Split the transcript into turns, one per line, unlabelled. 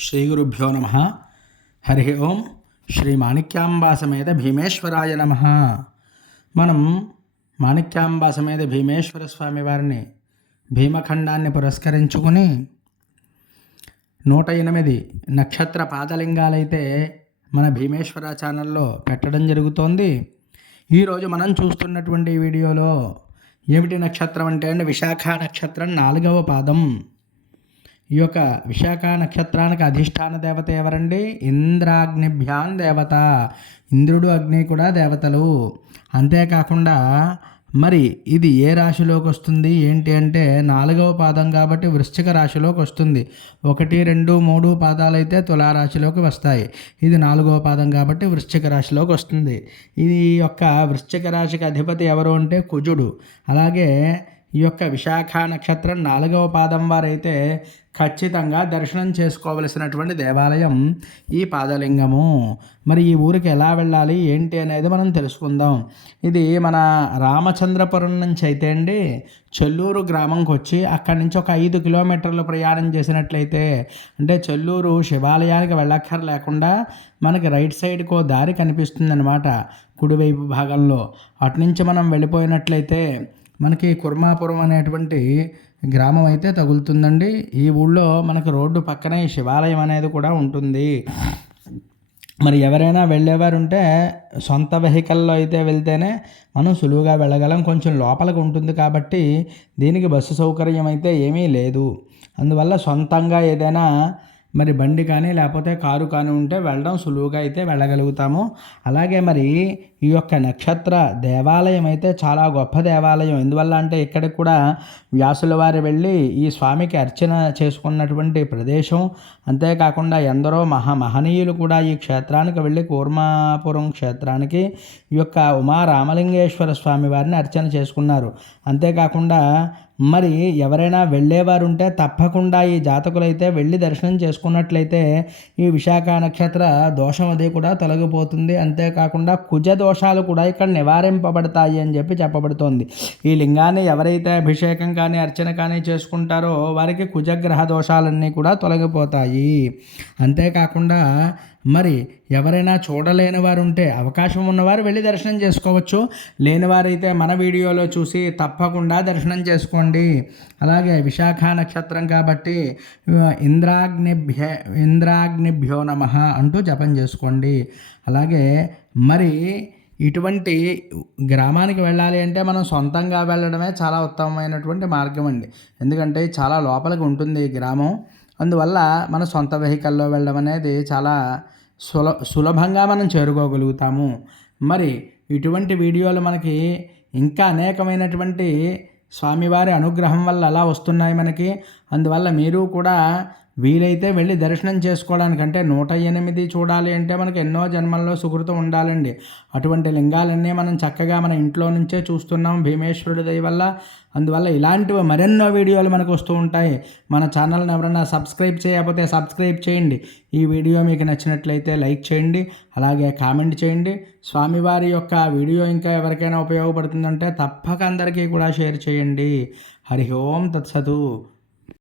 శ్రీ గురుభ్యో నమ. హరి ఓం శ్రీ మాణిక్యాంబా సమేత భీమేశ్వరాయ నమ. మనం మాణిక్యాంబా సమేత భీమేశ్వర స్వామి వారిని భీమఖండాన్ని పురస్కరించుకుని నూట ఎనిమిది నక్షత్ర పాదలింగాలైతే మన భీమేశ్వర ఛానల్లో పెట్టడం జరుగుతోంది. ఈరోజు మనం చూస్తున్నటువంటి వీడియోలో ఏమిటి నక్షత్రం అంటే అండి? విశాఖ నక్షత్రం నాలుగవ పాదం. ఈ యొక్క విశాఖ నక్షత్రానికి అధిష్టాన దేవత ఎవరండి? ఇంద్రాగ్నిభ్యాన్ దేవత. ఇంద్రుడు అగ్ని కూడా దేవతలు. అంతేకాకుండా మరి ఇది ఏ రాశిలోకి వస్తుంది? ఏంటి అంటే నాలుగవ పాదం కాబట్టి వృశ్చిక రాశిలోకి వస్తుంది. ఒకటి రెండు మూడు పాదాలు అయితే తులారాశిలోకి వస్తాయి. ఇది నాలుగవ పాదం కాబట్టి వృశ్చిక రాశిలోకి వస్తుంది. ఇది యొక్క వృశ్చిక రాశికి అధిపతి ఎవరు అంటే కుజుడు. అలాగే ఈ యొక్క విశాఖ నక్షత్రం నాలుగవ పాదం వారైతే ఖచ్చితంగా దర్శనం చేసుకోవలసినటువంటి దేవాలయం ఈ పాదలింగము. మరి ఈ ఊరికి ఎలా వెళ్ళాలి ఏంటి అనేది మనం తెలుసుకుందాం. ఇది మన రామచంద్రపురం నుంచి అయితే అండి చెల్లూరు గ్రామంకి వచ్చి అక్కడి నుంచి ఒక ఐదు కిలోమీటర్లు ప్రయాణం చేసినట్లయితే అంటే చెల్లూరు శివాలయానికి వెళ్ళక్కర్ లేకుండా మనకి రైట్ సైడ్కు దారి కనిపిస్తుంది అనమాట కుడివైపు భాగంలో. అటు నుంచి మనం వెళ్ళిపోయినట్లయితే మనకి కుర్మాపురం అనేటువంటి గ్రామం అయితే తగులుతుందండి. ఈ ఊళ్ళో మనకు రోడ్డు పక్కనే శివాలయం అనేది కూడా ఉంటుంది. మరి ఎవరైనా వెళ్ళేవారు ఉంటే సొంత వెహికల్లో అయితే వెళ్తేనే మనం సులువుగా వెళ్ళగలం. కొంచెం లోపలికి ఉంటుంది కాబట్టి దీనికి బస్సు సౌకర్యం అయితే ఏమీ లేదు. అందువల్ల సొంతంగా ఏదైనా మరి బండి కానీ లేకపోతే కారు కానీ ఉంటే వెళ్ళడం సులువుగా అయితే వెళ్ళగలుగుతాము. అలాగే మరి ఈ యొక్క నక్షత్ర దేవాలయం అయితే చాలా గొప్ప దేవాలయం. ఎందువల్ల అంటే ఇక్కడికి కూడా వ్యాసుల వారు వెళ్ళి ఈ స్వామికి అర్చన చేసుకున్నటువంటి ప్రదేశం. అంతేకాకుండా ఎందరో మహా మహనీయులు కూడా ఈ క్షేత్రానికి వెళ్ళి కూర్మాపురం క్షేత్రానికి ఈ యొక్క ఉమా రామలింగేశ్వర స్వామి వారిని అర్చన చేసుకున్నారు. అంతేకాకుండా మరి ఎవరైనా వెళ్ళేవారు ఉంటే తప్పకుండా ఈ జాతకులైతే వెళ్ళి దర్శనం చేసుకున్నట్లయితే ఈ విశాఖ నక్షత్ర దోషం అది కూడా తొలగిపోతుంది. అంతేకాకుండా కుజ దోషాలు కూడా ఇక్కడ నివారింపబడతాయి అని చెప్పి చెప్పబడుతోంది. ఈ లింగాన్ని ఎవరైతే అభిషేకం కానీ అర్చన కానీ చేసుకుంటారో వారికి కుజగ్రహ దోషాలన్నీ కూడా తొలగిపోతాయి. అంతేకాకుండా మరి ఎవరైనా చూడలేని వారు ఉంటే అవకాశం ఉన్నవారు వెళ్ళి దర్శనం చేసుకోవచ్చు. లేనివారైతే మన వీడియోలో చూసి తప్పకుండా దర్శనం చేసుకోండి. అలాగే విశాఖ నక్షత్రం కాబట్టి ఇంద్రాగ్నిభ్య ఇంద్రాగ్నిభ్యో నమ అంటూ జపం చేసుకోండి. అలాగే మరి ఇటువంటి గ్రామానికి వెళ్ళాలి అంటే మనం సొంతంగా వెళ్ళడమే చాలా ఉత్తమమైనటువంటి మార్గం అండి. ఎందుకంటే చాలా లోపలికి ఉంటుంది ఈ గ్రామం. అందువల్ల మన సొంత వెహికల్లో వెళ్ళడం అనేది చాలా సుల సులభంగా మనం చేరుకోగలుగుతాము. మరి ఇటువంటి వీడియోలు మనకి ఇంకా అనేకమైనటువంటి స్వామివారి అనుగ్రహం వల్ల అలా వస్తున్నాయి మనకి? అందువల్ల మీరు కూడా వీలైతే వెళ్ళి దర్శనం చేసుకోవడానికంటే నూట ఎనిమిది చూడాలి అంటే మనకు ఎన్నో జన్మల్లో సుకృతం ఉండాలండి. అటువంటి లింగాలన్నీ మనం చక్కగా మన ఇంట్లో నుంచే చూస్తున్నాం భీమేశ్వరుడి దయ వల్ల. అందువల్ల ఇలాంటివి మరెన్నో వీడియోలు మనకు వస్తూ ఉంటాయి. మన ఛానల్ని ఎవరైనా సబ్స్క్రైబ్ చేయకపోతే సబ్స్క్రైబ్ చేయండి. ఈ వీడియో మీకు నచ్చినట్లయితే లైక్ చేయండి. అలాగే కామెంట్ చేయండి. స్వామివారి యొక్క వీడియో ఇంకా ఎవరికైనా ఉపయోగపడుతుందంటే తప్పక అందరికీ కూడా షేర్ చేయండి. హరి ఓం తత్సతు.